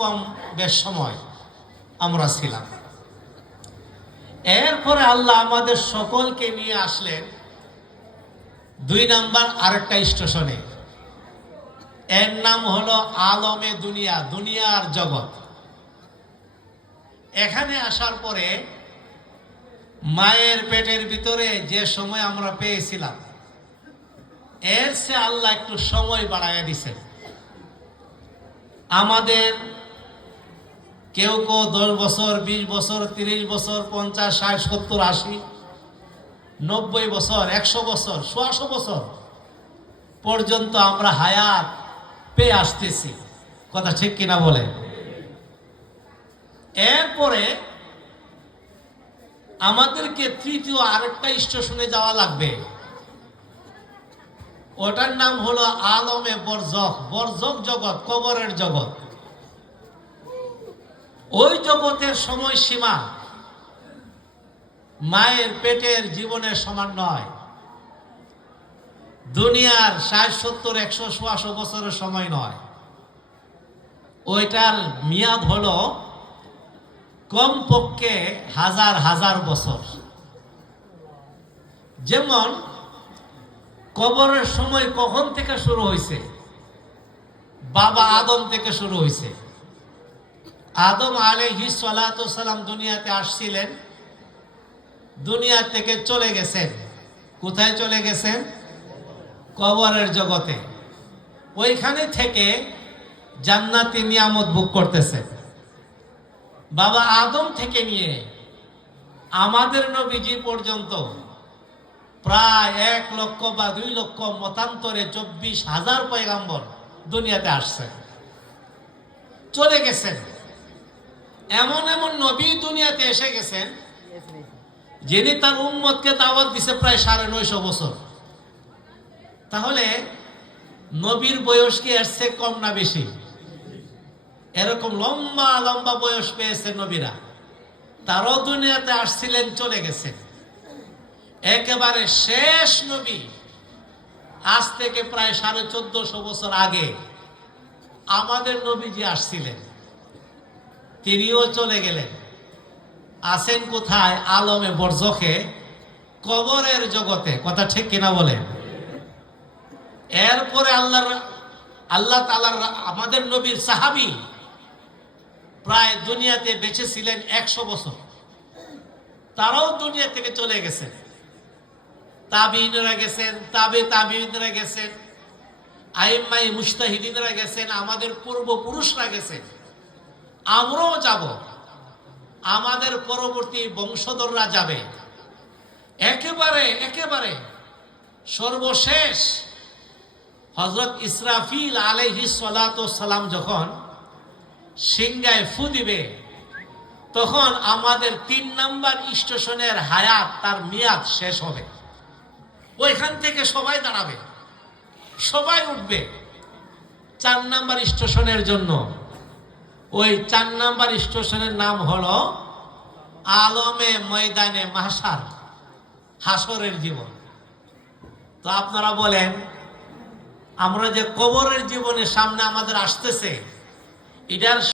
কম বেশ সময় আমরা ছিলাম। এরপরে আল্লাহ আমাদের সকলকে নিয়ে আসলেন 2 নাম্বার আরেকটা স্টেশনে। এর নাম হলো আলমে দুনিয়া, দুনিয়ার জগৎ। এখানে আসার পরে মায়ের পেটের ভিতরে যে সময় আমরা পেয়েছিলাম, এর চেয়ে আল্লাহ একটু সময় বাড়াইয়া দিছেন। আমাদের কেউ কেউ 10 বছর, 20 বছর, 30 বছর, 50, 60, 70, 80, 90 বছর, 100 বছর, 100 বছর পর্যন্ত আমরা হায়াত পেয়ে আসতেছি। কথা ঠিক কিনা বলে? এরপরে আমাদেরকে তৃতীয় আরেকটা স্টেশনে যাওয়া লাগবে। ওটার নাম হলো আলমে বরজখ, বরজখ জগৎ, কবরের জগৎ। ওই জগতের সময়সীমা মায়ের পেটের জীবনের সমান নয়। দুনিয়ার 60, 70, 100, 100 বছরের সময় নয়। ওইটার মেয়াদ হলো কমপক্ষে 1000 বছর। যেমন কবরের সময় কখন থেকে শুরু হয়েছে? বাবা আদম থেকে শুরু হয়েছে। আদম আলাইহিস সালাতু সালাম দুনিয়াতে আসছিলেন, দুনিয়া থেকে চলে গেছেন। কোথায় চলে গেছেন? কবরের জগতে। ওইখানে থেকে জান্নাতি নিয়ামত ভোগ করতেছেন। বাবা আদম থেকে নিয়ে আমাদের নবীজি পর্যন্ত প্রায় 1 লক্ষ বা 2 লক্ষ মতান্তরে 24,000 পয়গাম্বর দুনিয়াতে আসছেন, চলে গেছেন। এমন এমন নবী দুনিয়াতে এসে গেছেন যিনি তার উম্মতকে দাওয়াত দিছে প্রায় 950 বছর। তাহলে নবীর বয়স কি এর চেয়ে কম না বেশি? এরকম লম্বা লম্বা বয়স পেয়েছে নবীরা। তারাও দুনিয়াতে আসছিলেন, চলে গেছেন। একেবারে শেষ নবী আজ থেকে প্রায় 1450 বছর আগে আমাদের নবীজি আসছিলেন, তিনিও চলে গেলেন। আছেন কোথায়? আলমে বরজখে, কবরের জগতে। কথা ঠিক কিনা বলেন? এরপরে আল্লাহ তাআলার আমাদের নবীর সাহাবী প্রায় দুনিয়াতে বেঁচে ছিলেন 100 বছর। তারাও দুনিয়া থেকে চলে গেছেন। তাবিঈনরা গেছেন, তাবিঈনরা গেছেন, আইম্মায়ে মুজতাহিদিনরা গেছেন, আমাদের পূর্বপুরুষরা গেছেন। আমরাও যাব, আমাদের পরবর্তী বংশধররা যাবে। একেবারে সর্বশেষ হযরত ইসরাফিল আলাইহিস সালাতু সালাম যখন সিংহায় ফু দিবে, তখন আমাদের 3 নাম্বার স্টেশনের হায়াত, তার মেয়াদ শেষ হবে। ওইখান থেকে সবাই দাঁড়াবে, সবাই উঠবে 4 নাম্বার স্টেশনের জন্য। ওই 4 নাম্বার স্টেশনের নাম হলো আলমে ময়দানে মাহশার, হাসরের জীবন। তো আপনারা বলেন, আমরা যে কবরের জীবনের সামনে আমাদের আসতেছে, এটার